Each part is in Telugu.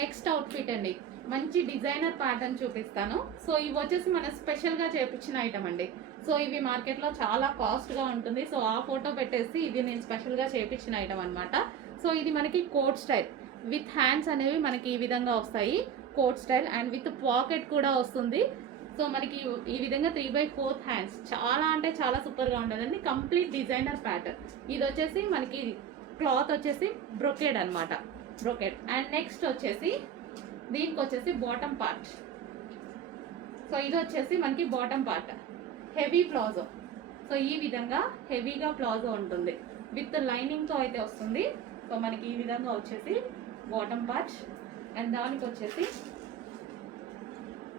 నెక్స్ట్ అవుట్ఫిట్ అండి, మంచి డిజైనర్ ప్యాటర్న్ చూపిస్తాను. సో ఇవి వచ్చేసి మన స్పెషల్గా చేపించిన ఐటమ్ అండి. సో ఇవి మార్కెట్లో చాలా కాస్ట్గా ఉంటుంది. సో ఆ ఫోటో పెట్టేసి ఇది నేను స్పెషల్గా చేపించిన ఐటమ్ అనమాట. సో ఇది మనకి కోట్ స్టైల్ విత్ హ్యాండ్స్ అనేవి మనకి ఈ విధంగా వస్తాయి. Coat style and with pocket కూడా వస్తుంది. సో మనకి ఈ విధంగా 3/4 హ్యాండ్స్ చాలా అంటే చాలా సూపర్గా ఉంటుందండి. Complete designer pattern. ఇది వచ్చేసి మనకి క్లాత్ వచ్చేసి బ్రొకేడ్ అనమాట, బ్రొకేడ్. అండ్ నెక్స్ట్ వచ్చేసి దీనికి వచ్చేసి బాటమ్ పార్ట్. సో ఇది వచ్చేసి మనకి bottom part heavy palazzo. So ఈ విధంగా హెవీగా ప్లాజో ఉంటుంది, విత్ లైనింగ్తో అయితే వస్తుంది. సో మనకి ఈ విధంగా వచ్చేసి బాటమ్ పార్ట్ అండ్ దానికి వచ్చేసి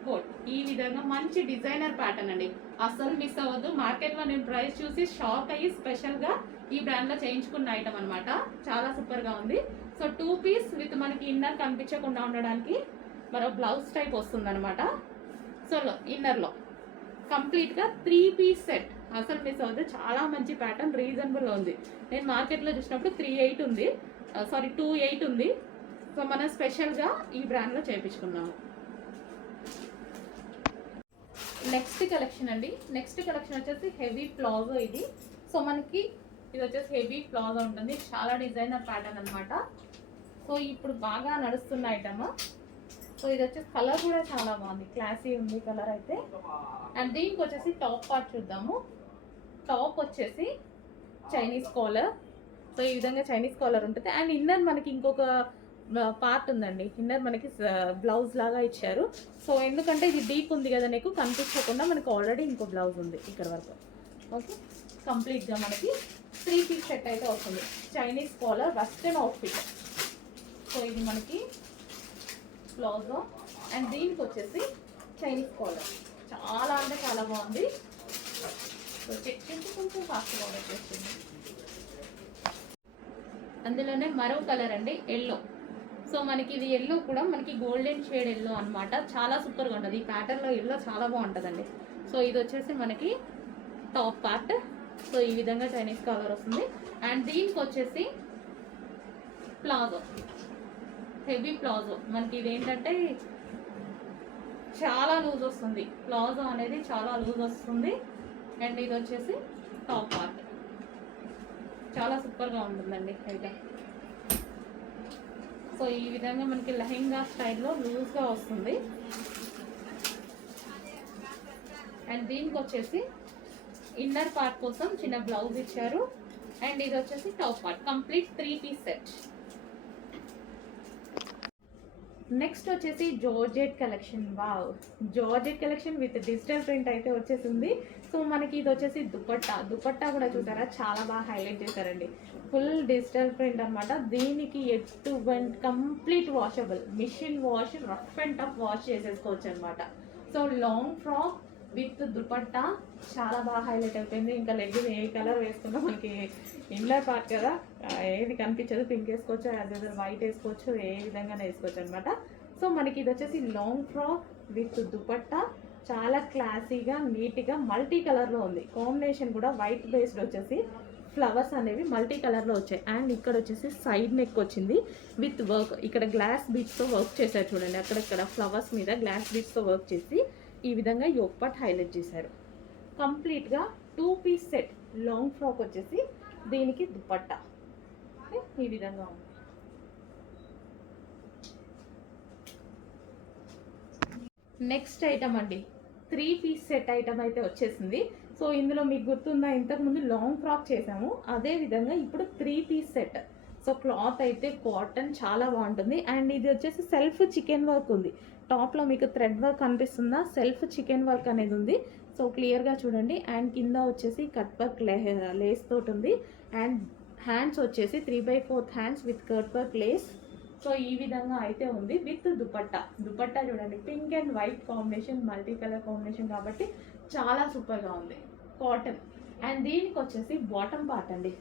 కోట్. ఈ విధంగా మంచి డిజైనర్ ప్యాటర్న్ అండి, అస్సలు మిస్ అవ్వద్దు. మార్కెట్లో నేను ప్రైస్ చూసి షాక్ అయ్యి స్పెషల్గా ఈ బ్రాండ్లో చేయించుకున్న ఐటమ్ అనమాట. చాలా సూపర్గా ఉంది. సో 2 పీస్ విత్ మనకి ఇన్నర్ కనిపించకుండా ఉండడానికి మరో బ్లౌజ్ టైప్ వస్తుంది అనమాట. సో ఇన్నర్లో కంప్లీట్గా 3 పీస్ సెట్, అసలు మిస్ అవ్వద్దు. చాలా మంచి ప్యాటర్న్, రీజనబుల్ ఉంది. నేను మార్కెట్లో చూసినప్పుడు 3/8 ఉంది, 2/8 ఉంది. సో మనం స్పెషల్గా ఈ బ్రాండ్లో చేయించుకున్నాము. నెక్స్ట్ కలెక్షన్ అండి, నెక్స్ట్ కలెక్షన్ వచ్చేసి హెవీ ప్లాజో ఇది. సో మనకి ఇది వచ్చేసి హెవీ ప్లాజో ఉంటుంది, చాలా డిజైనర్ ప్యాటర్న్ అనమాట. సో ఇప్పుడు బాగా నడుస్తున్న ఐటమ్. సో ఇది వచ్చేసి కలర్ కూడా చాలా బాగుంది, క్లాసీ ఉంది కలర్ అయితే. అండ్ దీనికి వచ్చేసి టాప్ పార్ట్ చూద్దాము. టాప్ వచ్చేసి చైనీస్ కాలర్. సో ఈ విధంగా చైనీస్ కాలర్ ఉంటుంది. అండ్ ఇన్నర్ మనకి ఇంకొక పార్ట్ ఉందండి, ఇన్నర్ మనకి బ్లౌజ్ లాగా ఇచ్చారు. సో ఎందుకంటే ఇది డీప్ ఉంది కదా, నీకు కనిపించకుండా మనకి ఆల్రెడీ ఇంకో బ్లౌజ్ ఉంది ఇక్కడ వరకు. ఓకే, కంప్లీట్గా మనకి 3 పీస్ సెట్ అయితే వస్తుంది. Chinese collar western outfit. So ఇది మనకి ప్లాజో అండ్ దీనికి వచ్చేసి చైనీస్ కాలర్. చాలా అంటే చాలా బాగుంది. సో చెక్ కొంచెం ఫాస్ట్గా ఆర్డర్ చేస్తుంది. అందులోనే మరో కలర్ అండి, ఎల్లో. సో మనకి ఇది ఎల్లో కూడా మనకి గోల్డెన్ షేడ్ ఎల్లో అనమాట. చాలా సూపర్గా ఉంటుంది. ఈ ప్యాటర్న్లో ఎల్లో చాలా బాగుంటుందండి. సో ఇది వచ్చేసి మనకి టాప్ పార్ట్. సో ఈ విధంగా చైనీస్ కలర్ వస్తుంది. అండ్ దీనికి వచ్చేసి ప్లాజో, హెవీ ప్లాజో. మనకి ఇది ఏంటంటే చాలా లూజ్ వస్తుంది, ప్లాజో అనేది చాలా లూజ్ వస్తుంది. అండ్ ఇది వచ్చేసి టాప్ పార్ట్, చాలా సూపర్గా ఉంటుందండి అయితే. సో ఈ విధంగా మనకి లెహెంగా స్టైల్లో లూజ్గా వస్తుంది. అండ్ దీనికి వచ్చేసి ఇన్నర్ పార్ట్ కోసం చిన్న బ్లౌజ్ ఇచ్చారు. అండ్ ఇది వచ్చేసి top part, complete 3 piece set. Next వచ్చేసి georgette collection. Wow, georgette collection with digital print అయితే వచ్చేసింది. సో మనకి ఇది వచ్చేసి దుపట్టా కూడా చూసారా, చాలా బాగా హైలైట్ చేశారండి. ఫుల్ డిజిటల్ ప్రింట్ అనమాట. దీనికి ఎటువంటి complete washable, machine wash, rough and tough wash చేసేసుకోవచ్చు అనమాట. So long frock with dupatta చాలా బాగా హైలైట్ అయిపోయింది. ఇంకా లెగ్గిన్ ఏ కలర్ వేసుకున్నా మనకి ఇన్నర్ పార్ట్ కదా, ఏది కనిపించదు. పింక్ వేసుకోవచ్చు, అదే వైట్ వేసుకోవచ్చు, ఏ విధంగా వేసుకోవచ్చు అనమాట. సో మనకి ఇది వచ్చేసి లాంగ్ ఫ్రాక్ విత్ దుపట్టా, చాలా క్లాసీగా నీట్గా మల్టీ కలర్లో ఉంది. కాంబినేషన్ కూడా వైట్ బేస్డ్ వచ్చేసి ఫ్లవర్స్ అనేవి మల్టీ కలర్లో వచ్చాయి. అండ్ ఇక్కడ వచ్చేసి సైడ్ నెక్ వచ్చింది విత్ వర్క్. ఇక్కడ గ్లాస్ బీడ్స్తో వర్క్ చేశారు చూడండి, అక్కడక్కడ ఫ్లవర్స్ మీద గ్లాస్ బీడ్స్తో వర్క్ చేసి ఈ విధంగా యోక్ పార్ట్ హైలైట్ చేశారు. కంప్లీట్గా 2 పీస్ సెట్ లాంగ్ ఫ్రాక్ వచ్చేసి దీనికి దుపట్టా ఈ విధంగా ఉంది. నెక్స్ట్ ఐటమ్ అండి, 3 పీస్ సెట్ ఐటమ్ అయితే వచ్చేసింది. సో ఇందులో మీకు గుర్తుందా, ఇంతకుముందు లాంగ్ ఫ్రాక్ చేసాము, అదే విధంగా ఇప్పుడు 3 పీస్ సెట్. సో క్లాత్ అయితే కాటన్ చాలా బాగుంటుంది. అండ్ ఇది వచ్చేసి సెల్ఫ్ చికెన్ వర్క్ ఉంది. టాప్లో మీకు థ్రెడ్ వర్క్ కనిపిస్తుందా, సెల్ఫ్ చికెన్ వర్క్ అనేది ఉంది. సో క్లియర్గా చూడండి. అండ్ కింద వచ్చేసి కట్ వర్క్ లేస్ తోటి ఉంది. అండ్ హ్యాండ్స్ వచ్చేసి 3/4 hands with cut work lace. So ఈ విధంగా అయితే ఉంది విత్ దుపట్టా. దుపట్టా చూడండి, pink and white combination, multi colour combination కాబట్టి చాలా సూపర్గా ఉంది, కాటన్. అండ్ దీనికి వచ్చేసి బాటమ్ పార్ట్ అండి.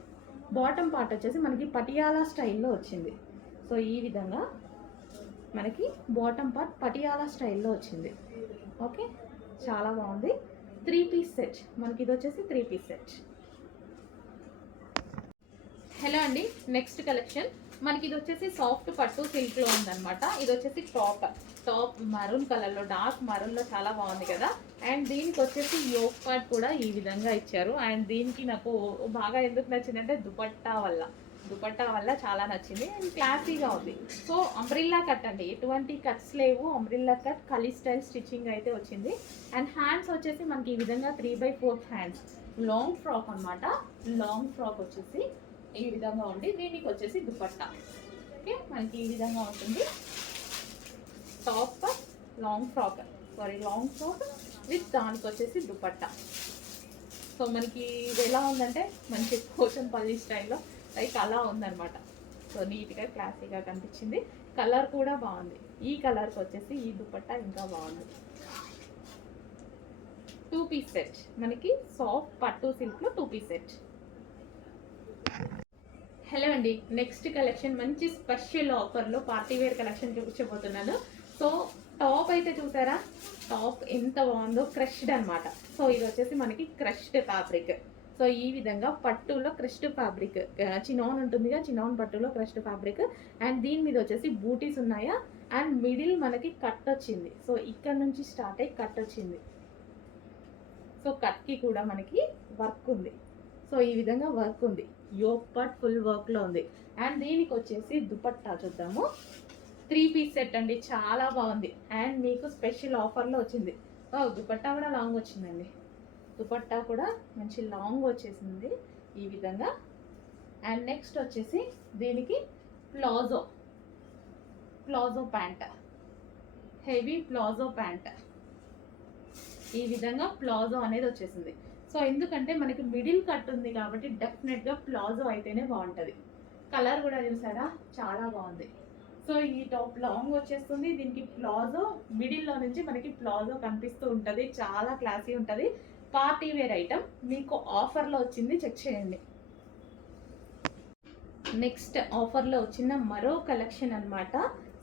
బాటమ్ పార్ట్ వచ్చేసి మనకి పటియాలా స్టైల్లో వచ్చింది. సో ఈ విధంగా మనకి బాటమ్ పార్ట్ పటియాలా స్టైల్లో వచ్చింది. ఓకే, చాలా బాగుంది. 3 పీస్ సెట్ మనకి ఇది వచ్చేసి 3 పీస్ సెట్. హలో అండి, నెక్స్ట్ కలెక్షన్ మనకి ఇది వచ్చేసి సాఫ్ట్ పట్టు సిల్క్ లో ఉందన్నమాట. ఇది వచ్చేసి టాప్ మరూన్ కలర్ లో, డార్క్ మరూన్ లో చాలా బాగుంది కదా. అండ్ దీనికి వచ్చేసి యోక్ పార్ట్ కూడా ఈ విధంగా ఇచ్చారు. అండ్ దీనికి నాకు బాగా ఎందుకు నచ్చిందంటే దుపట్టా వల్ల చాలా నచ్చింది. అండ్ క్లాసీగా ఉంది. సో అంబ్రిల్లా కట్ అండి, ఎటువంటి కట్స్ లేవు. అంబ్రిల్లా కట్ కలీ స్టైల్ స్టిచ్చింగ్ అయితే వచ్చింది. అండ్ హ్యాండ్స్ వచ్చేసి మనకి ఈ విధంగా 3/4 హ్యాండ్స్, లాంగ్ ఫ్రాక్ అనమాట. లాంగ్ ఫ్రాక్ వచ్చేసి ఈ విధంగా ఉంది. దీనికి వచ్చేసి దుపట్టా ఓకే మనకి ఈ విధంగా ఉంటుంది. టాప్ లాంగ్ ఫ్రాక్ విత్ దానికి వచ్చేసి దుపట్టా. సో మనకి ఇది ఎలా ఉందంటే మంచి పోచంపల్లి స్టైల్లో లైక్ అలా ఉందన్నమాట. సో నీట్గా క్లాసీగా కనిపించింది. కలర్ కూడా బాగుంది. ఈ కలర్కి వచ్చేసి ఈ దుపట్టా ఇంకా బాగుంది. 2 పీస్ సెట్, మనకి సాఫ్ట్ పట్టు సిల్క్లో 2 పీస్ సెట్. హలో అండి, నెక్స్ట్ కలెక్షన్ మంచి స్పెషల్ ఆఫర్లో పార్టీ వేర్ కలెక్షన్ చూపించబోతున్నాను. సో టాప్ అయితే చూసారా, టాప్ ఎంత బాగుందో, క్రష్డ్ అనమాట. సో ఇది వచ్చేసి మనకి క్రష్డ్ ఫ్యాబ్రిక్. సో ఈ విధంగా పట్టులో క్రష్డ్ ఫ్యాబ్రిక్, చినాన్ ఉంటుందిగా, చినాన్ పట్టులో క్రష్డ్ ఫ్యాబ్రిక్. అండ్ దీని మీద వచ్చేసి బూటీస్ ఉన్నాయా. అండ్ మిడిల్ మనకి కట్ వచ్చింది. సో ఇక్కడ నుంచి స్టార్ట్ అయ్యి కట్ వచ్చింది. సో కట్కి కూడా మనకి వర్క్ ఉంది. సో ఈ విధంగా వర్క్ ఉంది. యోక్ పార్ట్ ఫుల్ వర్క్లో ఉంది. అండ్ దీనికి వచ్చేసి దుపట్టా చూద్దాము. 3 పీస్ సెట్ అండి, చాలా బాగుంది. అండ్ మీకు స్పెషల్ ఆఫర్లో వచ్చింది. దుపట్టా కూడా లాంగ్ వచ్చిందండి. దుపట్టా కూడా మంచి లాంగ్ వచ్చేసింది ఈ విధంగా. అండ్ నెక్స్ట్ వచ్చేసి దీనికి palazzo pant, heavy palazzo pant. ఈ విధంగా ప్లాజో అనేది వచ్చేసింది. సో ఎందుకంటే మనకి మిడిల్ కట్ ఉంది కాబట్టి డెఫినెట్గా ప్లాజో అయితేనే బాగుంటుంది. కలర్ కూడా చూసారా, చాలా బాగుంది. సో ఈ టాప్ లాంగ్ వచ్చేస్తుంది. దీనికి ప్లాజో మిడిల్లో నుంచి మనకి ప్లాజో కనిపిస్తూ ఉంటుంది. చాలా క్లాసీ ఉంటుంది. పార్టీ వేర్ ఐటమ్ మీకు ఆఫర్లో వచ్చింది, చెక్ చేయండి. నెక్స్ట్ ఆఫర్లో వచ్చిన మరో కలెక్షన్ అనమాట.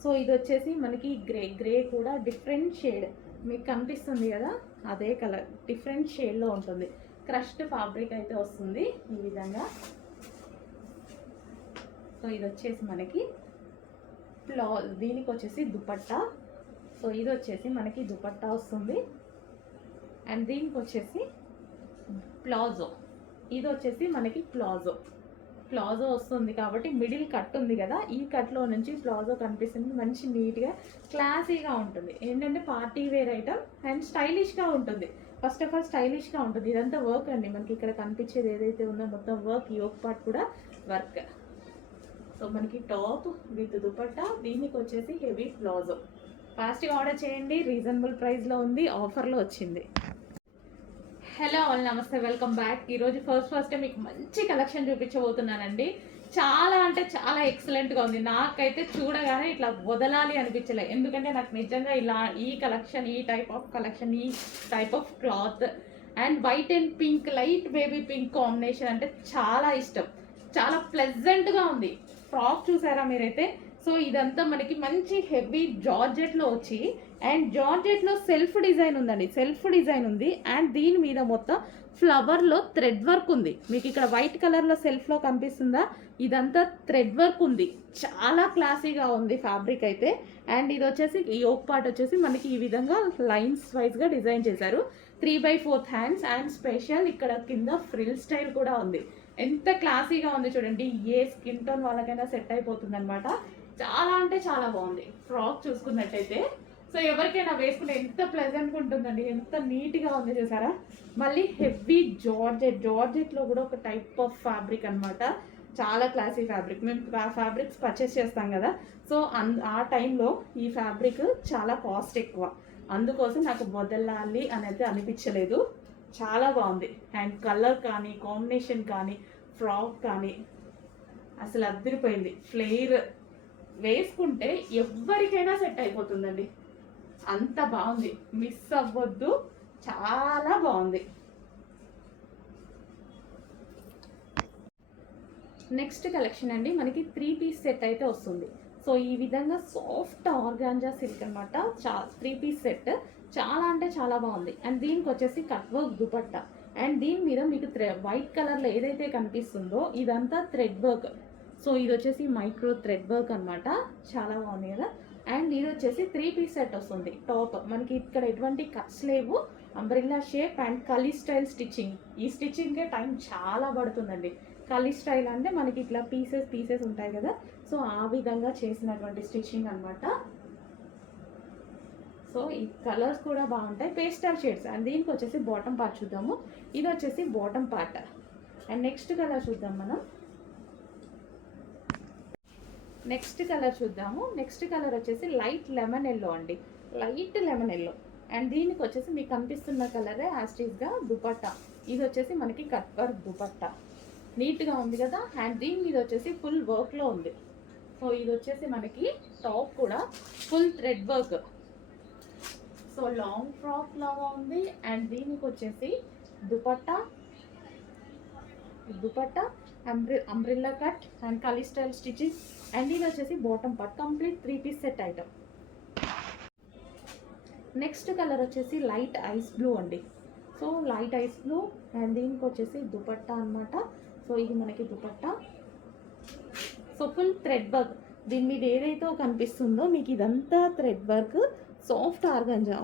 సో ఇది వచ్చేసి మనకి గ్రే కూడా డిఫరెంట్ షేడ్ మీకు కనిపిస్తుంది కదా, అదే కలర్ డిఫరెంట్ షేడ్లో ఉంటుంది. క్రష్డ్ ఫ్యాబ్రిక్ అయితే వస్తుంది ఈ విధంగా. సో ఇది వచ్చేసి మనకి దీనికి వచ్చేసి దుపట్టా. సో ఇది వచ్చేసి మనకి దుపట్టా వస్తుంది. అండ్ దీనికి వచ్చేసి ప్లాజో. ఇది వచ్చేసి మనకి ప్లాజో వస్తుంది కాబట్టి మిడిల్ కట్ ఉంది కదా, ఈ కట్లో నుంచి ప్లాజో కనిపిస్తుంది. మంచి నీట్గా క్లాసీగా ఉంటుంది. ఏంటంటే పార్టీ వేర్ ఐటమ్ అండ్ స్టైలిష్గా ఉంటుంది. ఫస్ట్ ఆఫ్ ఆల్ స్టైలిష్గా ఉంటుంది. ఇదంతా వర్క్ అండి, మనకి ఇక్కడ కనిపించేది ఏదైతే ఉందో మొత్తం వర్క్. యోక్ పార్ట్ కూడా వర్క్. సో మనకి టాప్ విత్ దుపట్టా, దీనికి వచ్చేసి హెవీ ప్లాజో. ఫాస్ట్గా ఆర్డర్ చేయండి, రీజనబుల్ ప్రైస్లో ఉంది, ఆఫర్లో వచ్చింది. హలో ఆల్, నమస్తే, వెల్కమ్ బ్యాక్. ఈరోజు ఫస్ట్ మీకు మంచి కలెక్షన్ చూపించబోతున్నానండి. చాలా అంటే చాలా ఎక్సలెంట్గా ఉంది. నాకైతే చూడగానే ఇట్లా వదలాలి అనిపించలే. ఎందుకంటే నాకు నిజంగా ఇలా ఈ కలెక్షన్, ఈ type of cloth and white and pink, light baby pink combination అంటే చాలా ఇష్టం. చాలా ప్లెజెంట్గా ఉంది. ఫ్రాక్ చూసారా మీరైతే. సో ఇదంతా మనకి మంచి హెవీ జార్జెట్లో వచ్చి, అండ్ జార్జెట్లో సెల్ఫ్ డిజైన్ ఉందండి, సెల్ఫ్ డిజైన్ ఉంది. అండ్ దీని మీద మొత్తం ఫ్లవర్లో థ్రెడ్ వర్క్ ఉంది. మీకు ఇక్కడ వైట్ కలర్లో సెల్ఫ్లో కనిపిస్తుందా, ఇదంతా థ్రెడ్ వర్క్ ఉంది. చాలా క్లాసీగా ఉంది ఫ్యాబ్రిక్ అయితే. అండ్ ఇది వచ్చేసి యోక్ పార్ట్ వచ్చేసి మనకి ఈ విధంగా లైన్స్ వైజ్గా డిజైన్ చేశారు. 3/4 హ్యాండ్స్. అండ్ స్పెషల్ ఇక్కడ కింద ఫ్రిల్ స్టైల్ కూడా ఉంది. ఎంత క్లాసీగా ఉంది చూడండి. ఏ స్కిన్ టోన్ వాళ్ళకైనా సెట్ అయిపోతుంది అనమాట. చాలా అంటే చాలా బాగుంది. ఫ్రాక్ చూసుకున్నట్టయితే సో ఎవరికైనా వేసుకుంటే ఎంత ప్లెజెంట్గా ఉంటుందండి, ఎంత నీట్గా ఉంది చూసారా. మళ్ళీ హెవీ జార్జెట్లో కూడా ఒక టైప్ ఆఫ్ ఫ్యాబ్రిక్ అనమాట. చాలా క్లాసీ ఫ్యాబ్రిక్. మేము ఫ్యాబ్రిక్స్ పర్చేస్ చేస్తాం కదా, సో ఆ టైంలో ఈ ఫ్యాబ్రిక్ చాలా కాస్ట్ ఎక్కువ, అందుకోసం నాకు వదలాలి అని అయితే అనిపించలేదు. చాలా బాగుంది. అండ్ కలర్ కానీ, కాంబినేషన్ కానీ, ఫ్రాక్ కానీ అసలు అద్దరిపోయింది. ఫ్లేర్ వేసుకుంటే ఎవరికైనా సెట్ అయిపోతుందండి, అంత బాగుంది. మిస్ అవ్వద్దు, చాలా బాగుంది. నెక్స్ట్ కలెక్షన్ అండి, మనకి 3 పీస్ సెట్ అయితే వస్తుంది. సో ఈ విధంగా సాఫ్ట్ ఆర్గాంజా సిల్క్ అనమాట. 3 పీస్ సెట్ చాలా అంటే చాలా బాగుంది. అండ్ దీనికి వచ్చేసి కట్ వర్క్ దుపట్టా. అండ్ దీని మీద మీకు వైట్ కలర్లో ఏదైతే కనిపిస్తుందో ఇదంతా థ్రెడ్ వర్క్. సో ఇది వచ్చేసి మైక్రో థ్రెడ్ వర్క్ అనమాట, చాలా బాగుంది కదా. అండ్ ఇది వచ్చేసి 3 పీస్ సెట్ వస్తుంది. టాప్ మనకి ఇక్కడ ఎటువంటి కట్స్ లేవు, umbrella shape and kali style stitching. ఈ స్టిచ్చింగ్కే టైం చాలా పడుతుందండి. కలీ స్టైల్ అంటే మనకి ఇట్లా పీసెస్ ఉంటాయి కదా, సో ఆ విధంగా చేసినటువంటి స్టిచ్చింగ్ అనమాట. సో ఈ కలర్స్ కూడా బాగుంటాయి, పేస్టల్ షేడ్స్. అండ్ దీనికి వచ్చేసి బాటమ్ పార్ట్ చూద్దాము. ఇది వచ్చేసి bottom part. And next colour చూద్దాం మనం. నెక్స్ట్ కలర్ చూద్దాము. నెక్స్ట్ కలర్ వచ్చేసి లైట్ లెమన్ ఎల్లో అండి, లైట్ లెమన్ ఎల్లో. అండ్ దీనికి వచ్చేసి మీకు కనిపిస్తున్న కలరే యాస్టీస్గా దుపట్టా. ఇది వచ్చేసి మనకి కట్ వర్క్ దుపట్టా, నీట్గా ఉంది కదా. అండ్ దీని మీద వచ్చేసి ఫుల్ వర్క్లో ఉంది. సో ఇది వచ్చేసి మనకి టాప్ కూడా full thread work, so long frock లాగా ఉంది. అండ్ దీనికి వచ్చేసి dupatta umbrella cut and kali style stitching. And ఇది వచ్చేసి bottom part, complete 3 piece set item. Next colour వచ్చేసి లైట్ ఐస్ బ్లూ అండి. So light ice blue. And దీనికి వచ్చేసి దుపట్టా అనమాట. సో ఇది మనకి dupatta, so full thread work. దీని మీద ఏదైతే కనిపిస్తుందో మీకు ఇదంతా థ్రెడ్ వర్క్, సాఫ్ట్ ఆర్గంజా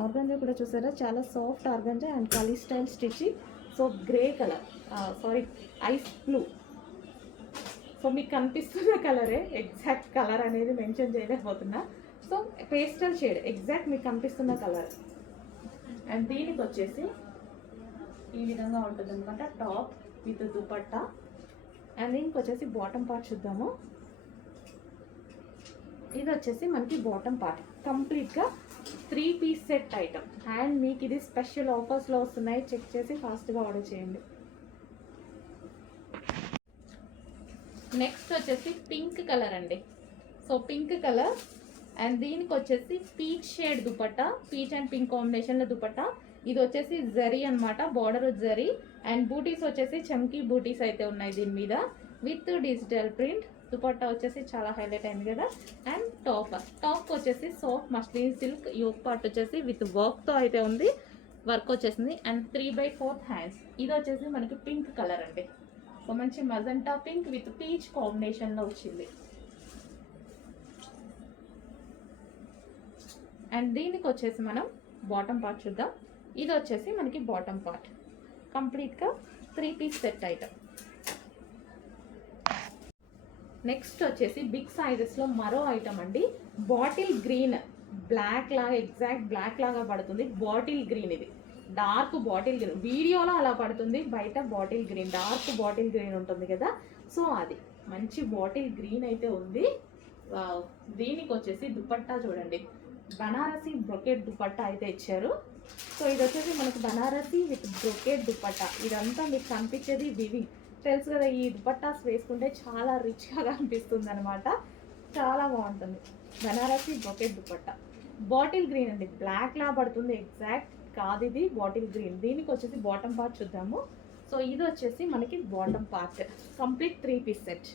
కూడా చూసారా, చాలా soft organza and kali style stitching. So grey colour, sorry ice blue. So మీకు కనిపిస్తున్న కలరే, ఎగ్జాక్ట్ కలర్ అనేది మెన్షన్ చేయలేకపోతున్నా. సో పేస్టల్ షేడ్ ఎగ్జాక్ట్ మీకు కనిపిస్తున్న కలర్. అండ్ దీనికి వచ్చేసి ఈ విధంగా ఉంటుంది అనమాట, టాప్ విత్ దుపట్టా. అండ్ దీనికి వచ్చేసి బాటమ్ పార్ట్ చూద్దాము. ఇది వచ్చేసి మనకి బాటమ్ పార్ట్, కంప్లీట్గా 3 పీస్ సెట్ ఐటమ్. అండ్ మీకు ఇది స్పెషల్ ఆఫర్స్లో వస్తున్నాయి, చెక్ చేసి ఫాస్ట్గా ఆర్డర్ చేయండి. నెక్స్ట్ వచ్చేసి పింక్ కలర్ అండి. So pink colour. అండ్ దీనికి వచ్చేసి peach shade dupatta, peach and pink కాంబినేషన్లో దుపట్టా. ఇది వచ్చేసి జరీ అనమాట, బార్డర్ జరీ. అండ్ బూటీస్ వచ్చేసి చమ్కీ బూటీస్ అయితే ఉన్నాయి దీని మీద, విత్ డిజిటల్ ప్రింట్. దుపట్టా వచ్చేసి చాలా హైలైట్ అయింది కదా. అండ్ టాప్ వచ్చేసి soft muslin silk, yoke part వచ్చేసి విత్ వర్క్తో అయితే ఉంది, వర్క్ వచ్చేసింది. And 3/4 hands. ఇది వచ్చేసి మనకి పింక్ కలర్ అండి. సో మంచి మజంటా పింక్ విత్ పీచ్ కాంబినేషన్లో వచ్చింది. అండ్ దీనికి వచ్చేసి మనం బాటమ్ పార్ట్ చూద్దాం. ఇది వచ్చేసి మనకి బాటమ్ పార్ట్, కంప్లీట్గా 3 పీస్ సెట్ ఐటమ్. నెక్స్ట్ వచ్చేసి బిగ్ సైజెస్లో మరో ఐటమ్ అండి, బాటిల్ గ్రీన్. బ్లాక్ లాగా, ఎగ్జాక్ట్ బ్లాక్ లాగా పడుతుంది, బాటిల్ గ్రీన్. ఇది డార్క్ బాటిల్ గ్రీన్, వీడియోలో అలా పడుతుంది, బయట bottle green, dark bottle green ఉంటుంది కదా. సో అది మంచి బాటిల్ గ్రీన్ అయితే ఉంది. దీనికి వచ్చేసి దుపట్టా చూడండి, బనారసి బ్రొకెట్ దుపట్టా అయితే ఇచ్చారు. సో ఇది వచ్చేసి మనకి బనారసి విత్ బ్రొకెట్ దుపట్టా. ఇదంతా మీకు కనిపించేది వివింగ్, తెలుసు కదా. ఈ దుపట్టాస్ వేసుకుంటే చాలా రిచ్గా కనిపిస్తుంది అనమాట, చాలా బాగుంటుంది. Banarasi brocade dupatta, bottle green అండి, బ్లాక్ లా పడుతుంది, ఎగ్జాక్ట్ కాదు ఇది బాటిల్ గ్రీన్. దీనికి వచ్చేసి బాటమ్ పార్ట్ చూద్దాము. సో ఇది వచ్చేసి మనకి bottom part, complete 3 piece set.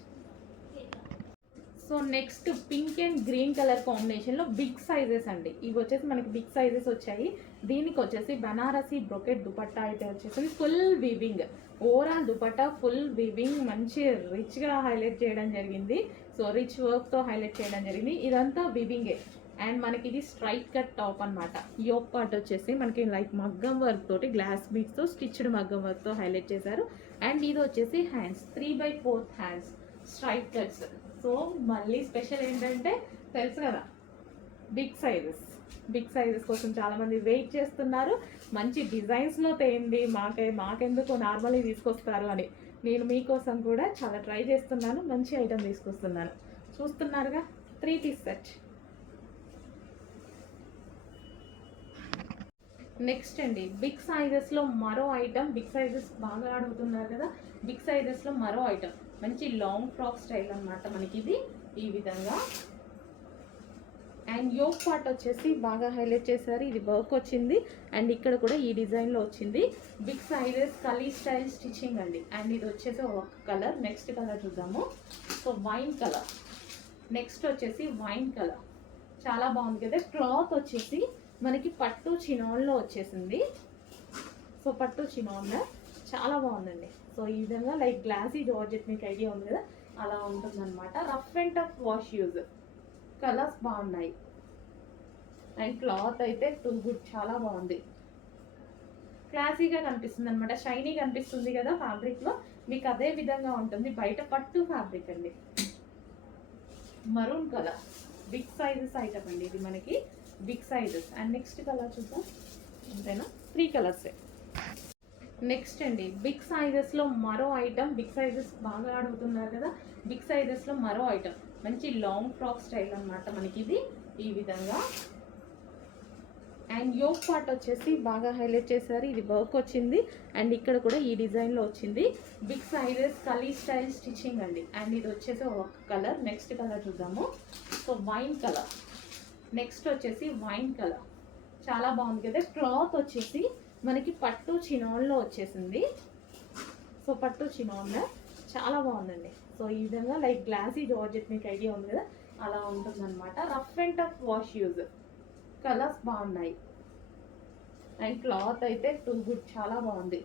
So next pink and green colour కాంబినేషన్లో బిగ్ సైజెస్ అండి. ఇవి వచ్చేసి మనకి బిగ్ సైజెస్ వచ్చాయి. దీనికి వచ్చేసి బనారసి బ్రొకెట్ దుపట్టా అయితే వచ్చేసి full weaving, overall dupatta full weaving, మంచి రిచ్గా హైలైట్ చేయడం జరిగింది. సో రిచ్ వర్క్తో హైలైట్ చేయడం జరిగింది. ఇదంతా వీవింగే. అండ్ మనకి ఇది స్ట్రైట్ కట్ టాప్ అనమాట. యోక్ పార్ట్ వచ్చేసి మనకి లైక్ మగ్గం వర్క్ తోటి, గ్లాస్ బీడ్స్తో స్టిచ్డ్ మగ్గం వర్క్తో హైలైట్ చేశారు. అండ్ ఇది వచ్చేసి hands, 3/4 hands, straight cuts. So మళ్ళీ స్పెషల్ ఏంటంటే తెలుసు కదా, బిగ్ సైజెస్ కోసం చాలామంది వెయిట్ చేస్తున్నారు. మంచి డిజైన్స్లో తేయండి, మాకెందుకు నార్మల్గా తీసుకొస్తారు అని నేను మీకోసం కూడా చాలా ట్రై చేస్తున్నాను, మంచి ఐటమ్ తీసుకొస్తున్నాను. చూస్తున్నారుగా, 3 పీస్ సెట్. నెక్స్ట్ అండి బిగ్ సైజెస్లో మరో ఐటమ్. బిగ్ సైజెస్ బాగా అడుగుతున్నారు కదా, బిగ్ సైజెస్లో మరో ఐటమ్, మంచి లాంగ్ ఫ్రాక్ స్టైల్ అనమాట మనకి ఇది, ఈ విధంగా. అండ్ యోక్ పార్ట్ వచ్చేసి బాగా హైలైట్ చేశారు, ఇది వర్క్ వచ్చింది. అండ్ ఇక్కడ కూడా ఈ డిజైన్లో వచ్చింది. బిగ్ సైజెస్ కలీ స్టైల్ స్టిచ్చింగ్ అండి. అండ్ ఇది వచ్చేసి ఒక కలర్. నెక్స్ట్ కలర్ చూద్దాము. So wine colour. నెక్స్ట్ వచ్చేసి వైన్ కలర్, చాలా బాగుంది కదా. క్లాత్ వచ్చేసి మనకి పట్టు చినాన్లో వచ్చేసింది. సో పట్టు చినాన్ చాలా బాగుందండి. సో ఈ విధంగా లైక్ గ్లాసీ జార్జెట్ మీకు ఐడియా ఉంది కదా, అలా ఉంటుందన్నమాట. Rough and tough wash use, colours బాగున్నాయి అండ్ క్లాత్ అయితే టూ గుడ్, చాలా బాగుంది. క్లాసీగా కనిపిస్తుంది అనమాట, షైనీ కనిపిస్తుంది కదా ఫ్యాబ్రిక్ లో, మీకు అదే విధంగా ఉంటుంది. బయట పట్టు ఫ్యాబ్రిక్ అండి, maroon colour, big sizes item అండి ఇది మనకి, big sizes. And next colour చూద్దాం, అంతేనా, 3 కలర్స్. నెక్స్ట్ అండి బిగ్ సైజెస్ లో మరో ఐటమ్, బిగ్ సైజెస్ బాగా అడుగుతున్నారు కదా, బిగ్ సైజెస్ లో మరో ఐటమ్, మంచి లాంగ్ ఫ్రాక్ స్టైల్ అన్నమాట మనకి ఇది, ఈ విధంగా. అండ్ యోక్ పార్ట్ వచ్చేసి బాగా హైలైట్ చేశారు, ఇది వర్క్ వచ్చింది అండ్ ఇక్కడ కూడా ఈ డిజైన్ లో వచ్చింది. బిగ్ సైజెస్ కలీ స్టైల్ స్టిచ్చింగ్ అండి. అండ్ ఇది వచ్చేసి ఒక కలర్. నెక్స్ట్ కలర్ చూద్దాము. సో వైన్ కలర్, నెక్స్ట్ వచ్చేసి వైన్ కలర్, చాలా బాగుంది కదా. క్లాత్ వచ్చేసి మనకి పట్టు చినాన్లో వచ్చేసింది. సో పట్టు చినాన్లో చాలా బాగుందండి. సో ఈ విధంగా లైక్ గ్లాసీ జార్జెట్, మీకు ఐడియా ఉంది కదా, అలా ఉంటుందన్నమాట. Rough and tough wash use, colours బాగున్నాయి అండ్ క్లాత్ అయితే టూ గుడ్, చాలా బాగుంది.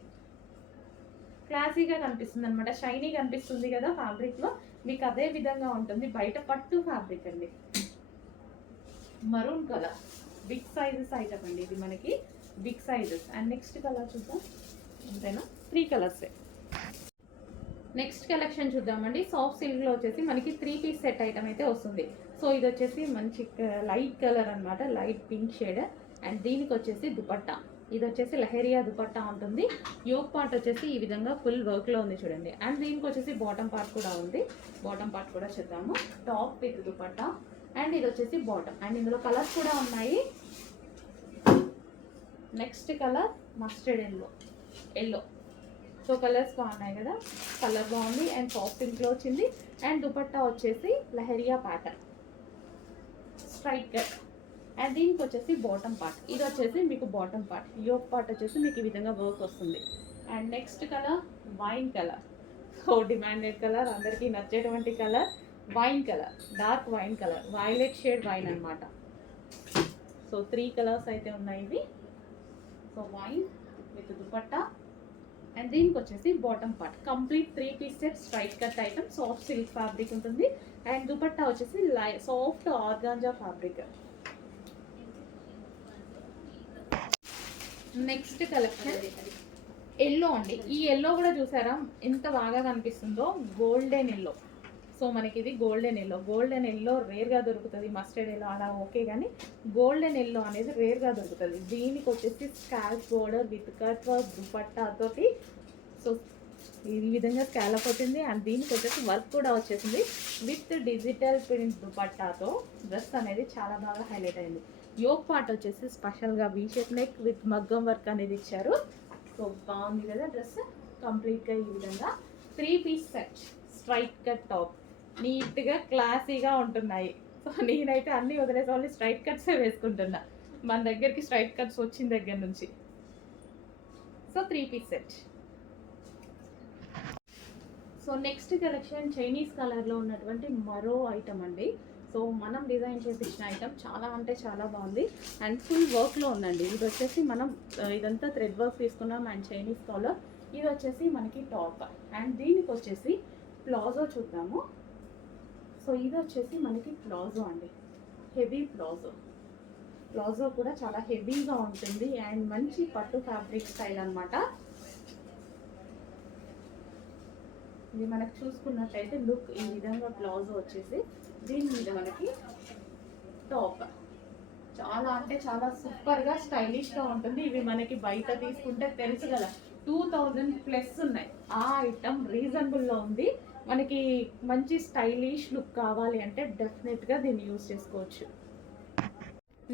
క్లాసీగా కనిపిస్తుంది అనమాట, షైనీ కనిపిస్తుంది కదా ఫ్యాబ్రిక్ లో, మీకు అదే విధంగా ఉంటుంది. బయట పట్టు ఫ్యాబ్రిక్ అండి, maroon colour, big sizes item అండి ఇది మనకి, big sizes. And next colour చూద్దాం, అంతేనా, 3 కలర్స్. నెక్స్ట్ కలెక్షన్ చూద్దామండి. సాఫ్ట్ సిల్క్ లో వచ్చేసి మనకి 3 పీస్ సెట్ ఐటమ్ అయితే వస్తుంది. సో ఇది వచ్చేసి మంచి లైట్ కలర్ అన్నమాట, లైట్ పింక్ షేడ్. అండ్ దీనికి వచ్చేసి దుపట్టా, ఇది వచ్చేసి లహరియా దుపట్టా ఉంటుంది. యోక్ పార్ట్ వచ్చేసి ఈ విధంగా ఫుల్ వర్క్ లో ఉంది చూడండి. అండ్ దీనికి వచ్చేసి బాటమ్ పార్ట్ కూడా ఉంది, బాటమ్ పార్ట్ కూడా చూద్దాము. టాప్ విత్ దుపట్టా అండ్ ఇది వచ్చేసి బాటమ్. అండ్ ఇందులో కలర్స్ కూడా ఉన్నాయి. Next colour mustard yellow. So colours బాగున్నాయి కదా, కలర్ బాగుంది అండ్ సాఫ్ట్ పింక్లో వచ్చింది. అండ్ దుపట్టా వచ్చేసి leheriya pattern, straight cut. And దీనికి వచ్చేసి బాటమ్ పార్ట్, ఇది వచ్చేసి మీకు బాటమ్ పార్ట్. యోక్ పార్ట్ వచ్చేసి మీకు ఈ విధంగా వర్క్ వస్తుంది. And next colour wine colour, so demanded colour, అందరికీ నచ్చేటువంటి colour, wine colour, dark wine colour, violet shade wine అనమాట. సో 3 కలర్స్ అయితే ఉన్నాయి ఇవి. So wine with dupatta and దీనికి వచ్చేసి bottom part, complete 3 piece set straight cut item, soft silk fabric ఉంటుంది. అండ్ దుపట్టా వచ్చేసి soft organza fabric. Next collection yellow అండి. ఈ ఎల్లో కూడా చూసారా ఎంత బాగా కనిపిస్తుందో, గోల్డెన్ ఎల్లో. సో మనకి ఇది గోల్డెన్ ఎల్లో, గోల్డెన్ ఎల్లో రేర్గా దొరుకుతుంది. మస్టర్డ్ ఎల్లో అలా ఓకే, కానీ గోల్డెన్ ఎల్లో అనేది రేర్గా దొరుకుతుంది. దీనికి వచ్చేసి scallop border with cut work దుపట్టాతోటి, సో ఈ విధంగా స్కాలప్ వచ్చింది. అండ్ దీనికి వచ్చేసి వర్క్ కూడా వచ్చేసింది విత్ డిజిటల్ ప్రింట్ దుపట్టాతో. డ్రెస్ అనేది చాలా బాగా హైలైట్ అయింది. యోక్ పార్ట్ వచ్చేసి స్పెషల్గా వీ షేప్ నెక్ విత్ మగ్గం వర్క్ అనేది ఇచ్చారు. సో బాగుంది కదా డ్రెస్, కంప్లీట్గా ఈ విధంగా 3 piece set straight cut top, నీట్గా క్లాసీగా ఉంటున్నాయి. సో నేనైతే అన్నీ వదిలేసి ఓన్లీ స్ట్రైట్ కట్సే వేసుకుంటున్నా, మన దగ్గరికి స్ట్రైట్ కట్స్ వచ్చిన దగ్గర నుంచి. So 3 piece set. So next collection Chinese కలర్లో ఉన్నటువంటి మరో ఐటమ్ అండి. సో మనం డిజైన్ చేపించిన ఐటమ్ చాలా అంటే చాలా బాగుంది అండ్ ఫుల్ వర్క్లో ఉందండి. ఇది వచ్చేసి మనం ఇదంతా థ్రెడ్ వర్క్ తీసుకున్నాం అండ్ చైనీస్ కాలర్. ఇది వచ్చేసి మనకి టాప్ అండ్ దీనికి వచ్చేసి ప్లాజో చూద్దాము. సో ఇది వచ్చేసి మనకి ప్లాజో అండి, హెవీ ప్లాజో. ప్లాజో కూడా చాలా హెవీగా ఉంటుంది అండ్ మంచి పట్టు ఫ్యాబ్రిక్ స్టైల్ అనమాట. ఇది మనకు చూసుకున్నట్లయితే లుక్ ఈ విధంగా ప్లాజో వచ్చేసి, దీని మీద మనకి టాప్ చాలా అంటే చాలా సూపర్గా స్టైలిష్గా ఉంటుంది. ఇవి మనకి బయట తీసుకుంటే తెలుసు కదా 2000+ ఉన్నాయి. ఆ ఐటమ్ రీజనబుల్లో ఉంది. మనకి మంచి స్టైలిష్ లుక్ కావాలి అంటే డెఫినెట్గా దీన్ని యూజ్ చేసుకోవచ్చు.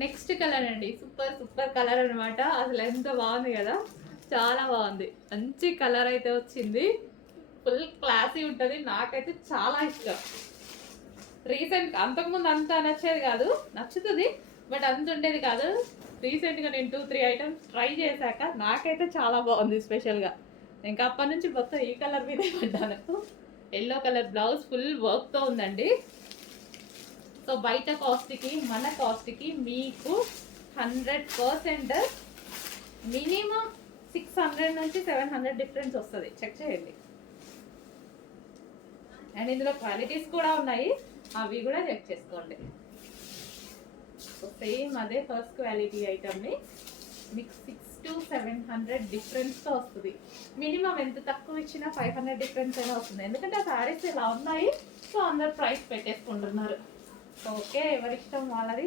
నెక్స్ట్ కలర్ అండి, సూపర్ కలర్ అనమాట. అసలు ఎంత బాగుంది కదా, చాలా బాగుంది. మంచి కలర్ అయితే వచ్చింది, ఫుల్ క్లాసీ ఉంటుంది. నాకైతే చాలా ఇష్టం. రీసెంట్గా అంతకుముందు అంత నచ్చేది కాదు, నచ్చుతుంది బట్ అంత ఉండేది కాదు. రీసెంట్గా నేను 2-3 ఐటమ్స్ ట్రై చేశాక నాకైతే చాలా బాగుంది స్పెషల్గా. ఇంకా అప్పటి నుంచి మొత్తం ఈ కలర్ మీదే పడ్డాను. ఎల్లో కలర్ బ్లౌజ్ ఫుల్ వర్క్తో ఉందండి. సో బయట కాస్ట్కి మన కాస్ట్కి మీకు 100% మినిమం 600 నుంచి 700 డిఫరెన్స్ వస్తుంది. చెక్ చేయండి. అండ్ ఇందులో క్వాలిటీస్ కూడా ఉన్నాయి, అవి కూడా చెక్ చేసుకోండి. సేమ్ అదే ఫస్ట్ క్వాలిటీ ఐటమ్ని మీకు 600 to 700 డిఫరెన్స్తో వస్తుంది. మినిమం ఎంత తక్కువ ఇచ్చినా 500 డిఫరెన్స్ అయినా వస్తుంది, ఎందుకంటే ఆ శారీస్ ఇలా ఉన్నాయి. సో అందరు ప్రైస్ పెట్టేసుకుంటున్నారు. ఓకే, ఎవరిష్టం వాళ్ళది.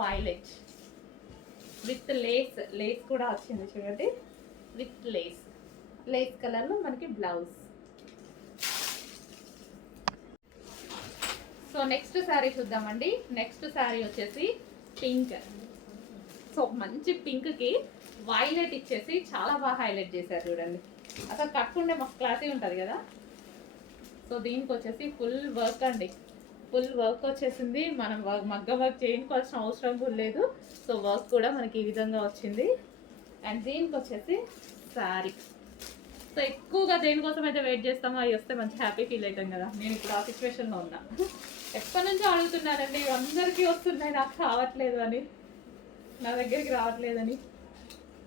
వైలెట్ విత్ లేస్, లేస్ కూడా వచ్చింది చూడండి, విత్ లేస్, లేస్ కలర్లో మనకి బ్లౌజ్. సో నెక్స్ట్ శారీ చూద్దామండి. నెక్స్ట్ శారీ వచ్చేసి పింక్. సో మంచి పింక్కి వైలెట్ ఇచ్చేసి చాలా బాగా హైలైట్ చేశారు చూడండి. అసలు కట్టుకుంటే మస్తు క్లాసీ ఉంటుంది కదా. సో దీనికి వచ్చేసి ఫుల్ వర్క్ అండి, ఫుల్ వర్క్ వచ్చేసింది. మనం మగ్గ వర్క్ చేయించుకోవాల్సిన అవసరం కూడా లేదు. సో వర్క్ కూడా మనకి ఈ విధంగా వచ్చింది. అండ్ దీనికి వచ్చేసి శారీ. సో ఎక్కువగా దేనికోసం అయితే వెయిట్ చేస్తామో అవి వస్తే మంచి హ్యాపీ ఫీల్ అవుతాం కదా. నేను ఇప్పుడు ఆ సిచ్యువేషన్లో ఉన్నా. ఎప్పటి నుంచో అడుగుతున్నానండి, అందరికీ వస్తున్నాయి, నాకు రావట్లేదు అని, నా దగ్గరికి రావట్లేదని.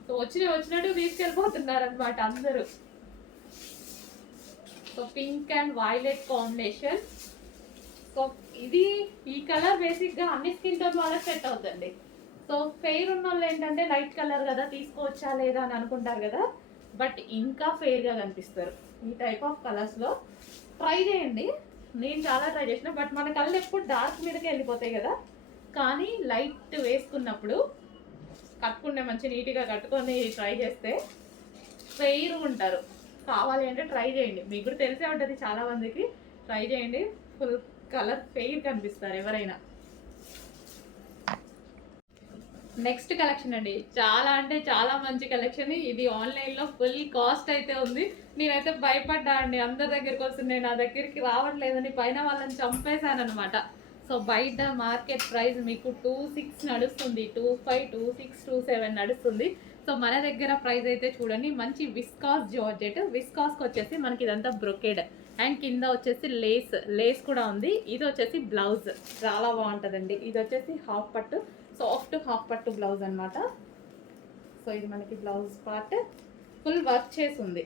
సో వచ్చినట్టు తీసుకెళ్ళిపోతున్నారనమాట అందరూ. So pink and violet combination. So ఇది ఈ కలర్ బేసిక్గా అన్ని స్కిన్ టోన్ వాళ్ళకి సెట్ అవుతుంది. సో ఫెయిర్ ఉన్న వాళ్ళు ఏంటంటే లైట్ కలర్ కదా తీసుకోవచ్చా లేదా అని అనుకుంటారు కదా, బట్ ఇంకా ఫెయిర్గా కనిపిస్తారు ఈ టైప్ ఆఫ్ కలర్స్లో. ట్రై చేయండి, నేను చాలా ట్రై చేసిన, బట్ మన కళ్ళు ఎప్పుడు డార్క్ మీదకే వెళ్ళిపోతాయి కదా. కానీ లైట్ వేసుకున్నప్పుడు కట్టుకుంటే మంచి నీట్గా కట్టుకొని ట్రై చేస్తే ఫెయిర్ ఉంటారు. కావాలి అంటే ట్రై చేయండి, మీకు కూడా తెలిసే ఉంటుంది చాలా మందికి. ట్రై చేయండి, ఫుల్ కలర్ ఫెయిర్ కనిపిస్తారు ఎవరైనా. నెక్స్ట్ కలెక్షన్ అండి, చాలా అంటే చాలా మంచి కలెక్షన్. ఇది ఆన్లైన్లో ఫుల్ కాస్ట్ అయితే ఉంది. నేనైతే భయపడ్డా అండి, అందరి దగ్గరికి వస్తున్నాయి, నా దగ్గరికి రావట్లేదని పైన వాళ్ళని చంపేశాను అనమాట. సో బయట మార్కెట్ ప్రైస్ మీకు 26 నడుస్తుంది, 25, 26, 27 నడుస్తుంది. సో మన దగ్గర ప్రైస్ అయితే చూడండి, మంచి విస్కాస్ జార్జెట్. విస్కాస్కి వచ్చేసి మనకి ఇదంతా బ్రొకేడ్ అండ్ కింద వచ్చేసి లేస్, లేస్ కూడా ఉంది. ఇది వచ్చేసి బ్లౌజ్, చాలా బాగుంటుందండి. ఇది వచ్చేసి హాఫ్ పట్టు, సాఫ్ట్ హాఫ్ పట్టు బ్లౌజ్ అనమాట. సో ఇది మనకి బ్లౌజ్ పార్ట్ ఫుల్ వర్క్ చేసి ఉంది.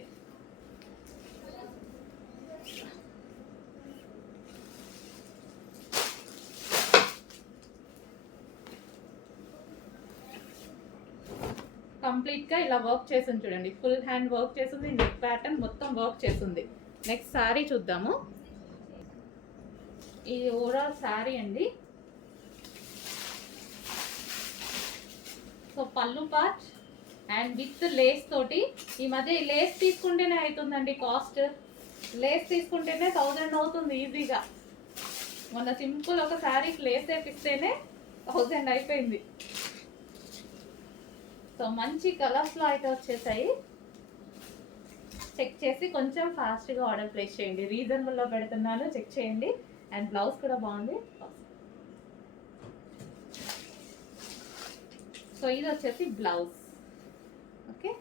కంప్లీట్గా ఇలా వర్క్ చేసింది చూడండి, ఫుల్ హ్యాండ్ వర్క్ చేసింది, నెక్ ప్యాటర్న్ మొత్తం వర్క్ చేసింది. నెక్స్ట్ శారీ చూద్దాము. ఇది ఓవరాల్ శారీ అండి. సో పళ్ళు పార్ట్ అండ్ విత్ లేస్ తోటి. ఈ మధ్య లేస్ తీసుకుంటేనే అవుతుందండి కాస్ట్, లేస్ తీసుకుంటేనే 1000 అవుతుంది ఈజీగా. మొన్న సింపుల్ ఒక శారీకి లేస్ వేపిస్తేనే 1000 అయిపోయింది. సో మంచి కలర్స్లో అయితే వచ్చేసాయి. చెక్ చేసి కొంచెం ఫాస్ట్గా ఆర్డర్ ప్లేస్ చేయండి, రీజనబుల్లో పెడుతున్నాను, చెక్ చేయండి. అండ్ బ్లౌజ్ కూడా బాగుంది. సో ఇది వచ్చేసి బ్లౌజ్. ఓకే,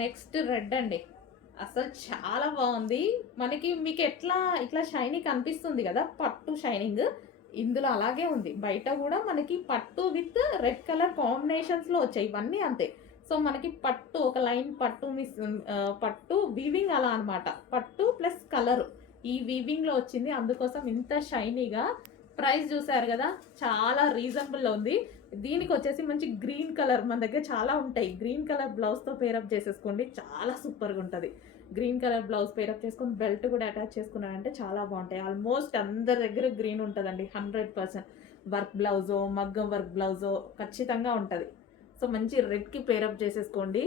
నెక్స్ట్ రెడ్ అండి. అసలు చాలా బాగుంది. మనకి మీకు ఇట్లా షైనింగ్ కనిపిస్తుంది కదా, పట్టు షైనింగ్ ఇందులో అలాగే ఉంది. బయట కూడా మనకి పట్టు విత్ రెడ్ కలర్ కాంబినేషన్స్లో వచ్చాయి, ఇవన్నీ అంతే. సో మనకి పట్టు ఒక లైన్ పట్టు పట్టు వీవింగ్ అలా అనమాట, పట్టు ప్లస్ కలర్ ఈ వీవింగ్లో వచ్చింది, అందుకోసం ఇంత షైనీగా. ప్రైస్ చూసారు కదా, చాలా రీజనబుల్లో ఉంది. దీనికి వచ్చేసి మంచి గ్రీన్ కలర్, మన దగ్గర చాలా ఉంటాయి, గ్రీన్ కలర్ బ్లౌజ్తో పేరప్ చేసేసుకోండి, చాలా సూపర్గా ఉంటుంది. గ్రీన్ కలర్ బ్లౌజ్ పేరప్ చేసుకొని బెల్ట్ కూడా అటాచ్ చేసుకున్నారంటే చాలా బాగుంటాయి. ఆల్మోస్ట్ అందరి దగ్గర గ్రీన్ ఉంటుందండి, 100%. వర్క్ బ్లౌజో, మగ్గం వర్క్ బ్లౌజో ఖచ్చితంగా ఉంటుంది. సో మంచి రెడ్కి పేరప్ చేసేసుకోండి.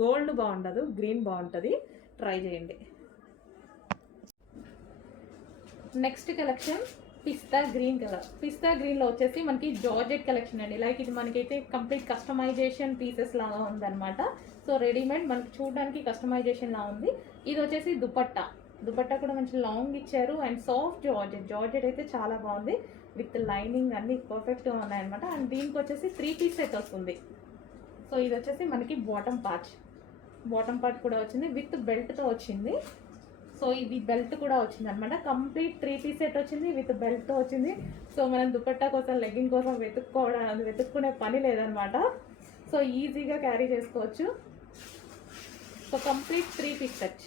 గోల్డ్ బాగుండదు, గ్రీన్ బాగుంటుంది, ట్రై చేయండి. నెక్స్ట్ కలెక్షన్ పిస్తా గ్రీన్ కలర్. పిస్తా గ్రీన్లో వచ్చేసి మనకి జార్జెట్ కలెక్షన్ అండి. లైక్ ఇది మనకైతే కంప్లీట్ కస్టమైజేషన్ పీసెస్ లాగా ఉందన్నమాట. సో రెడీమేడ్ మనకి చూడడానికి కస్టమైజేషన్ లా ఉంది. ఇది వచ్చేసి దుపట్టా. దుపట్టా కూడా మంచి లాంగ్ ఇచ్చారు అండ్ సాఫ్ట్ జార్జెట్. జార్జెట్ అయితే చాలా బాగుంది, విత్ లైనింగ్ అన్ని పర్ఫెక్ట్గా ఉన్నాయన్నమాట. అండ్ దీనికి వచ్చేసి 3 పీస్ సెట్ వస్తుంది. సో ఇది వచ్చేసి మనకి బాటమ్ పార్ట్ కూడా వచ్చింది, విత్ బెల్ట్తో వచ్చింది. సో ఇది బెల్ట్ కూడా వచ్చింది అనమాట. కంప్లీట్ 3 పీస్ సెట్ వచ్చింది, విత్ బెల్ట్తో వచ్చింది. సో మనం దుపట్టా కోసం, లెగ్గింగ్ కోసం వెతుక్కునే పని లేదనమాట. సో ఈజీగా క్యారీ చేసుకోవచ్చు. So complete 3 piece set.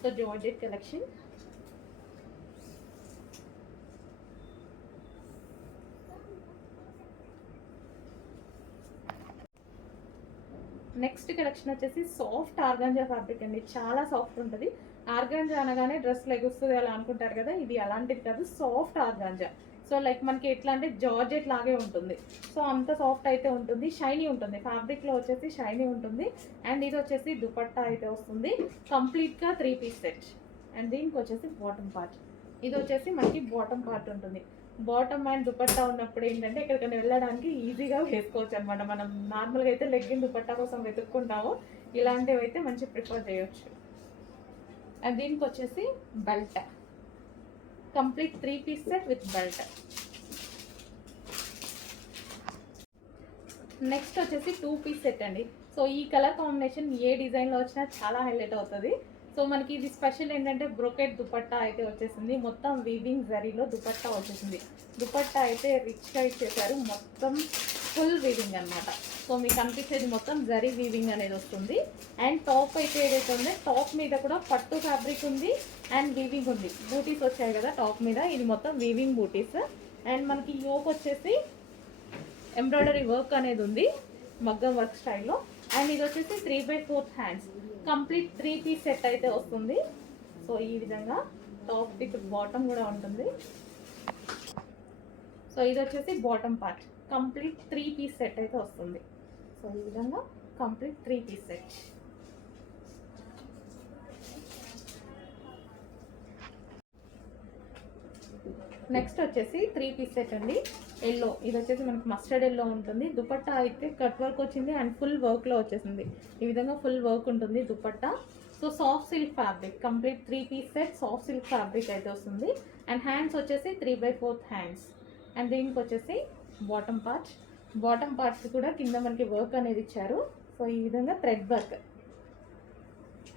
So georgette collection. Next collection వచ్చేసి సాఫ్ట్ ఆర్గాంజా ఫ్యాబ్రిక్ అండి. చాలా సాఫ్ట్ ఉంటుంది. ఆర్గాంజా అనగానే డ్రెస్ లెగుస్తుంది అలా అనుకుంటారు కదా, ఇది అలాంటిది కాదు, సాఫ్ట్ ఆర్గాంజా. సో లైక్ మనకి ఎట్లా అంటే జార్జెట్ లాగే ఉంటుంది. సో అంత సాఫ్ట్ అయితే ఉంటుంది, షైనీ ఉంటుంది. ఫ్యాబ్రిక్లో వచ్చేసి షైనీ ఉంటుంది. అండ్ ఇది వచ్చేసి దుపట్టా అయితే వస్తుంది, కంప్లీట్గా 3 పీస్ సెట్. అండ్ దీనికి వచ్చేసి బాటమ్ పార్ట్. ఇది వచ్చేసి మనకి బాటమ్ పార్ట్ ఉంటుంది. బాటమ్ అండ్ దుపట్టా ఉన్నప్పుడు ఏంటంటే ఎక్కడికైనా వెళ్ళడానికి ఈజీగా వేసుకోవచ్చు అనమాట. మనం నార్మల్గా అయితే లెగ్గిన్ దుపట్టా కోసం వెతుక్కుంటాము, ఇలాంటివి అయితే మంచి ప్రిఫర్ చేయొచ్చు. అండ్ దీనికి వచ్చేసి belt, complete 3 piece set with belt. Next వచ్చేసి 2 పీస్ సెట్ అండి. సో ఈ కలర్ కాంబినేషన్ ఏ డిజైన్లో వచ్చినా చాలా హైలైట్ అవుతుంది. సో మనకి ఇది స్పెషల్ ఏంటంటే బ్రోకెట్ దుపట్టా అయితే వచ్చేసింది, మొత్తం వీవింగ్ జరీలో దుపట్టా వచ్చేసింది. దుపట్టా అయితే రిచ్గా ఇచ్చేసారు, మొత్తం ఫుల్ వీవింగ్ అనమాట. సో మీకు అనిపించేది మొత్తం జరీ వీవింగ్ అనేది వస్తుంది. అండ్ టాప్ అయితే ఏదైతే ఉందో టాప్ మీద కూడా పట్టు ఫ్యాబ్రిక్ ఉంది అండ్ వీవింగ్ ఉంది. బూటీస్ వచ్చాయి కదా టాప్ మీద, ఇది మొత్తం వీవింగ్ బూటీస్. అండ్ మనకి యోక్ వచ్చేసి ఎంబ్రాయిడరీ వర్క్ అనేది ఉంది, మగ్గం వర్క్ స్టైల్లో. అండ్ ఇది వచ్చేసి 3/4 హ్యాండ్స్, కంప్లీట్ 3 పీస్ సెట్ అయితే వస్తుంది. సో ఈ విధంగా టాప్ విత్ బాటమ్ కూడా ఉంటుంది. సో ఇది వచ్చేసి bottom part, complete 3 piece set అయితే వస్తుంది. సో ఈ విధంగా కంప్లీట్ 3 పీస్ సెట్. నెక్స్ట్ వచ్చేసి 3 పీస్ సెట్ అండి. ఎల్లో, ఇది వచ్చేసి మనకి మస్టర్డ్ ఎల్లో ఉంటుంది. దుపట్టా అయితే కట్ వర్క్ వచ్చింది అండ్ ఫుల్ వర్క్లో వచ్చేసింది. ఈ విధంగా ఫుల్ వర్క్ ఉంటుంది dupatta. So soft silk fabric, complete 3 piece set soft silk fabric అయితే వస్తుంది. అండ్ హ్యాండ్స్ వచ్చేసి 3/4 హ్యాండ్స్. అండ్ దీనికి వచ్చేసి బాటమ్ పార్ట్స్ కూడా కింద మనకి వర్క్ అనేది ఇచ్చారు. సో ఈ విధంగా thread work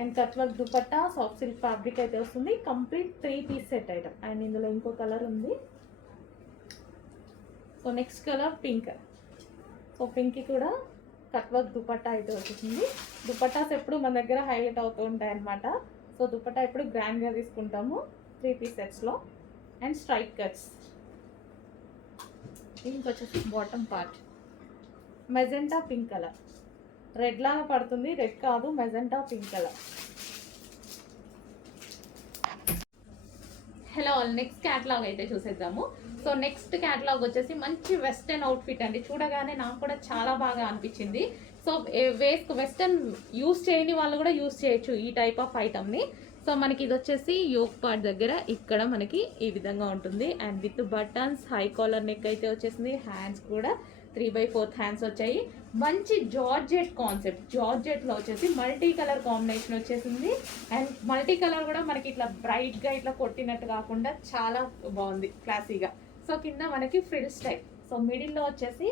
and cut work dupatta, soft silk fabric అయితే వస్తుంది. Complete 3 piece set item. And ఇందులో ఇంకో కలర్ ఉంది. So next colour pink. So pink కూడా కట్ వర్క్ దుపట్టా అయితే వచ్చేసింది. దుపట్టాస్ ఎప్పుడు మన దగ్గర హైలైట్ అవుతూ ఉంటాయి అన్నమాట. సో దుపట్టా ఎప్పుడు గ్రాండ్గా తీసుకుంటాము 3 పీస్ సెట్స్లో. And straight cuts. దీనికి వచ్చేసి bottom part magenta pink colour, red లాగా పడుతుంది, రెడ్ కాదు, magenta pink colour. Hello all, next catalogue అయితే చూసేద్దాము. సో నెక్స్ట్ క్యాటలాగ్ వచ్చేసి మంచి వెస్టర్న్ అవుట్ఫిట్ అండి. చూడగానే నాకు కూడా చాలా బాగా అనిపించింది. సో వెస్టర్న్ యూస్ చేయని వాళ్ళు కూడా యూస్ చేయొచ్చు ఈ టైప్ ఆఫ్ ఐటమ్ని. సో మనకి ఇది వచ్చేసి యోక్ పార్ట్ దగ్గర ఇక్కడ మనకి ఈ విధంగా ఉంటుంది. And with buttons, high collar neck అయితే వచ్చేసింది. హ్యాండ్స్ కూడా 3/4 హ్యాండ్స్ వచ్చాయి. మంచి జార్జెట్ కాన్సెప్ట్, జార్జెట్లో వచ్చేసి మల్టీ కలర్ కాంబినేషన్ వచ్చేసింది. అండ్ మల్టీ కలర్ కూడా మనకి ఇట్లా బ్రైట్గా ఇట్లా కొట్టినట్టు కాకుండా చాలా బాగుంది, క్లాసీగా. సో కింద మనకి ఫ్రిల్ స్టైల్. సో మిడిల్లో వచ్చేసి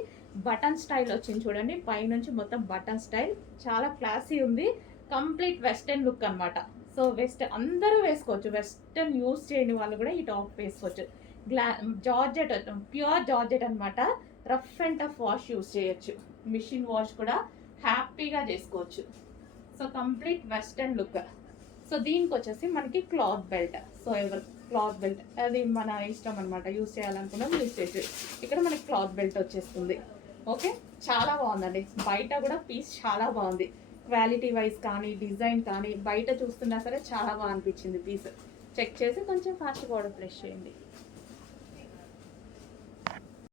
బటన్ స్టైల్ వచ్చింది చూడండి, పైనుంచి మొత్తం బటన్ స్టైల్, చాలా క్లాసీ ఉంది. కంప్లీట్ వెస్టర్న్ లుక్ అనమాట. సో అందరూ వేసుకోవచ్చు, వెస్టర్న్ యూస్ చేయని వాళ్ళు కూడా ఈ టాప్ వేసుకోవచ్చు. జార్జెట్, ప్యూర్ జార్జెట్ అనమాట. Rough and tough wash use చేయొచ్చు, మిషన్ వాష్ కూడా హ్యాపీగా చేసుకోవచ్చు. So complete western look. So దీనికి వచ్చేసి మనకి క్లాత్ బెల్ట్. సో ఎవరు క్లాత్ బెల్ట్, అది మన ఇష్టం అనమాట, యూస్ చేయాలనుకున్నాం యూస్ చేసి. ఇక్కడ మనకి క్లాత్ బెల్ట్ వచ్చేస్తుంది. ఓకే, చాలా బాగుందండి. బయట కూడా పీస్ చాలా బాగుంది, క్వాలిటీ వైజ్ కానీ డిజైన్ కానీ బయట చూస్తున్నా సరే చాలా బాగా అనిపించింది పీస్. చెక్ చేసి కొంచెం ఫాస్ట్గా ఆర్డర్ ప్లేస్ చేయండి.